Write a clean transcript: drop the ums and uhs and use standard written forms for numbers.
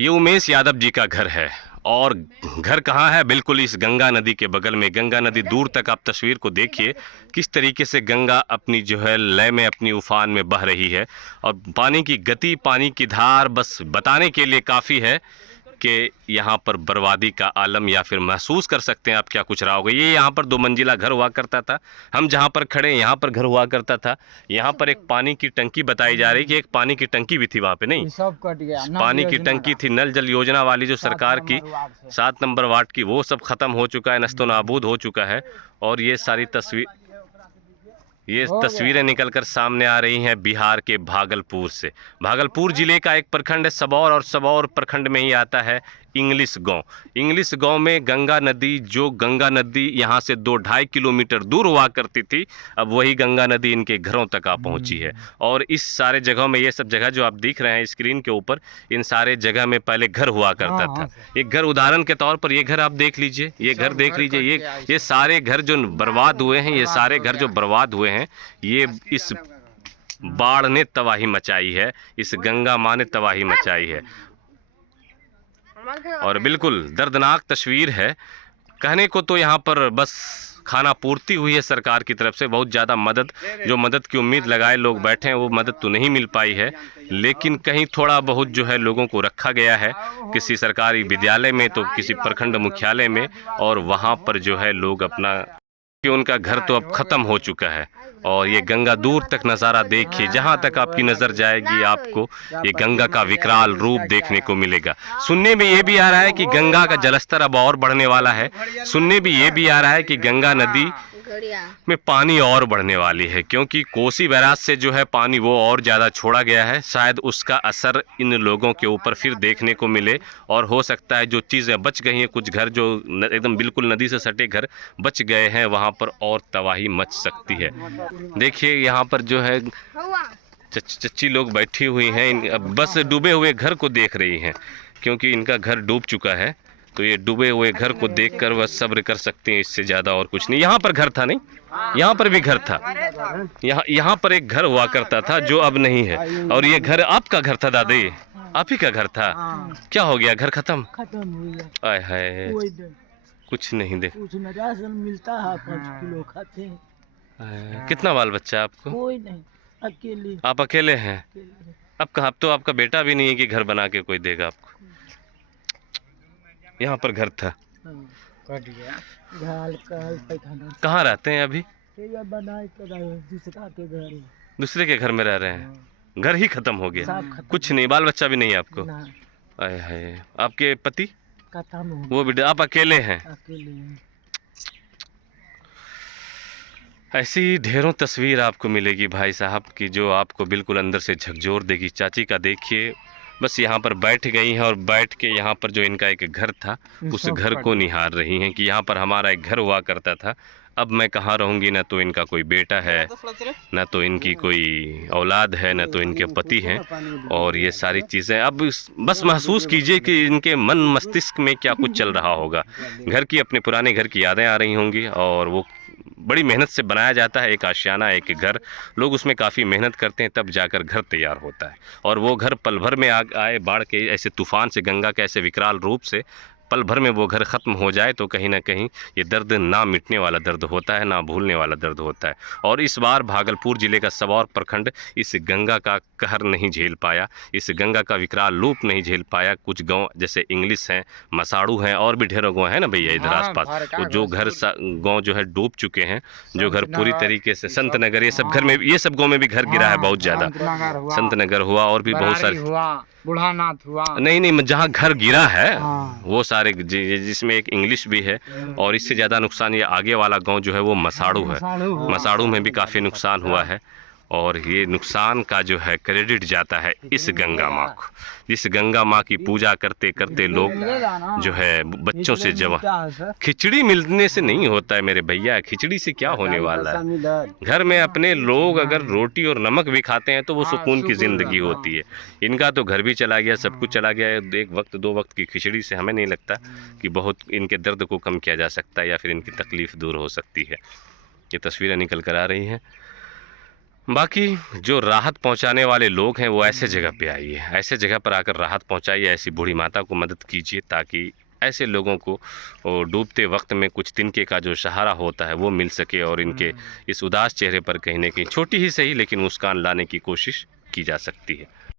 ये उमेश यादव जी का घर है और घर कहाँ है? बिल्कुल इस गंगा नदी के बगल में। गंगा नदी दूर तक आप तस्वीर को देखिए किस तरीके से गंगा अपनी जो है लय में अपनी उफान में बह रही है और पानी की गति, पानी की धार बस बताने के लिए काफ़ी है कि यहाँ पर बर्बादी का आलम, या फिर महसूस कर सकते हैं आप क्या कुछ रहा होगा। ये यहाँ पर 2 मंजिला घर हुआ करता था। हम जहाँ पर खड़े हैं यहाँ पर घर हुआ करता था। यहाँ पर एक पानी की टंकी बताई जा रही कि एक पानी की टंकी भी थी वहाँ पे, नहीं? सब कट गया। पानी की टंकी थी, नल जल योजना वाली जो सरकार की 7 नंबर वार्ड की, वो सब खत्म हो चुका है, नस्तो नाबूद हो चुका है। और ये तस्वीरें निकलकर सामने आ रही हैं बिहार के भागलपुर से। भागलपुर जिले का एक प्रखंड है सबौर, और सबौर प्रखंड में ही आता है इंग्लिश गांव। इंग्लिश गांव में गंगा नदी, जो गंगा नदी यहाँ से 2-2.5 किलोमीटर दूर हुआ करती थी, अब वही गंगा नदी इनके घरों तक आ पहुँची है। और इस सारे जगहों में, ये सब जगह जो आप देख रहे हैं स्क्रीन के ऊपर, इन सारे जगह में पहले घर हुआ करता था। एक घर उदाहरण के तौर पर ये घर आप देख लीजिए, ये घर देख लीजिए, ये सारे घर जो बर्बाद हुए हैं, ये सारे घर जो बर्बाद हुए हैं, ये इस बाढ़ ने तबाही मचाई है, इस गंगा माँ ने तबाही मचाई है। और बिल्कुल दर्दनाक तस्वीर है। कहने को तो यहाँ पर बस खाना पूर्ति हुई है सरकार की तरफ से, बहुत ज़्यादा मदद, जो मदद की उम्मीद लगाए लोग बैठे हैं वो मदद तो नहीं मिल पाई है, लेकिन कहीं थोड़ा बहुत जो है लोगों को रखा गया है, किसी सरकारी विद्यालय में तो किसी प्रखंड मुख्यालय में, और वहाँ पर जो है लोग अपना, कि उनका घर तो अब ख़त्म हो चुका है। और ये गंगा दूर तक नज़ारा देखिए, जहाँ तक आपकी नज़र जाएगी आपको ये गंगा का विकराल रूप देखने को मिलेगा। सुनने में ये भी आ रहा है कि गंगा का जलस्तर अब और बढ़ने वाला है। सुनने में ये भी आ रहा है कि गंगा नदी में पानी और बढ़ने वाली है, क्योंकि कोसी बैराज से जो है पानी वो और ज़्यादा छोड़ा गया है। शायद उसका असर इन लोगों के ऊपर फिर देखने को मिले, और हो सकता है जो चीज़ें बच गई हैं, कुछ घर जो एकदम बिल्कुल नदी से सटे घर बच गए हैं, वहाँ पर और तबाही मच सकती है। देखिए यहाँ पर जो है चच्ची लोग बैठी हुई हैं, बस डूबे हुए घर को देख रही हैं, क्योंकि इनका घर डूब चुका है। तो ये डूबे हुए घर को देखकर वह सब्र कर सकती हैं, इससे ज़्यादा और कुछ नहीं। यहाँ पर घर था, नहीं, यहाँ पर भी घर था, यहाँ पर एक घर हुआ करता था जो अब नहीं है। और ये घर आपका घर था दादी? आप ही का घर था? क्या हो गया, घर खत्म हो गया? आय हाय, कुछ नहीं दे, कुछ न राशन मिलता है, 5 किलो खाते हैं। कितना बाल बच्चा आपको? कोई नहीं, अकेले। आप अकेले हैं? अब कहाँ, अब तो आपका बेटा भी नहीं है कि घर बना के कोई देगा आपको। यहाँ पर घर था, कट गया। कहाँ रहते हैं अभी? दूसरा के घर, दूसरे के घर में रह रहे हैं, घर ही खत्म हो गया, कुछ नहीं, बाल बच्चा भी नहीं है आपको? आय हाय, आपके पति? वो भी, आप अकेले हैं? ऐसी ढेरों तस्वीर आपको मिलेगी भाई साहब की, जो आपको बिल्कुल अंदर से झकझोर देगी। चाची का देखिए, बस यहाँ पर बैठ गई हैं, और बैठ के यहाँ पर जो इनका एक घर था उस घर को निहार रही हैं कि यहाँ पर हमारा एक घर हुआ करता था, अब मैं कहाँ रहूँगी। ना तो इनका कोई बेटा है, ना तो इनकी कोई औलाद है, ना तो इनके पति हैं, और ये सारी चीज़ें अब बस महसूस कीजिए कि इनके मन मस्तिष्क में क्या कुछ चल रहा होगा। घर की, अपने पुराने घर की यादें आ रही होंगी, और वो बड़ी मेहनत से बनाया जाता है एक आशियाना, एक घर, लोग उसमें काफ़ी मेहनत करते हैं तब जाकर घर तैयार होता है। और वो घर पल भर में आए बाढ़ के ऐसे तूफान से, गंगा के ऐसे विकराल रूप से पल भर में वो घर ख़त्म हो जाए, तो कहीं ना कहीं ये दर्द ना मिटने वाला दर्द होता है, ना भूलने वाला दर्द होता है। और इस बार भागलपुर ज़िले का सबौर प्रखंड इस गंगा का कहर नहीं झेल पाया, इस गंगा का विकराल रूप नहीं झेल पाया। कुछ गांव जैसे इंग्लिश हैं, मसाड़ू हैं, और भी ढेरों गाँव हैं ना भैया इधर आसपास, वो जो घर गाँव जो है डूब चुके हैं, जो घर पूरी तरीके से, संत नगर, ये सब घर में, ये सब गाँव में भी घर गिरा है बहुत ज़्यादा। संत नगर हुआ, और भी बहुत सारे, बुढ़ानाथ हुआ, नहीं, जहाँ घर गिरा है वो सारे, जिसमें एक इंग्लिश भी है। और इससे ज़्यादा नुकसान ये आगे वाला गांव जो है वो मसाड़ू है, मसाड़ू में भी काफ़ी नुकसान हुआ है। और ये नुकसान का जो है क्रेडिट जाता है इस गंगा माँ को, इस गंगा माँ की पूजा करते करते लोग जो है बच्चों से जवान, खिचड़ी मिलने से नहीं होता है मेरे भैया, खिचड़ी से क्या होने वाला है। घर में अपने लोग अगर रोटी और नमक भी खाते हैं तो वो सुकून की ज़िंदगी होती है। इनका तो घर भी चला गया, सब कुछ चला गया है। एक वक्त 2 वक्त की खिचड़ी से हमें नहीं लगता कि बहुत इनके दर्द को कम किया जा सकता है, या फिर इनकी तकलीफ़ दूर हो सकती है। ये तस्वीरें निकल कर आ रही हैं। बाकी जो राहत पहुंचाने वाले लोग हैं वो ऐसे जगह पे आइए, ऐसे जगह पर आकर राहत पहुंचाइए, ऐसी बूढ़ी माता को मदद कीजिए ताकि ऐसे लोगों को वो डूबते वक्त में कुछ तिनके का जो सहारा होता है वो मिल सके और इनके इस उदास चेहरे पर कहीं ना कहीं छोटी ही सही लेकिन मुस्कान लाने की कोशिश की जा सकती है।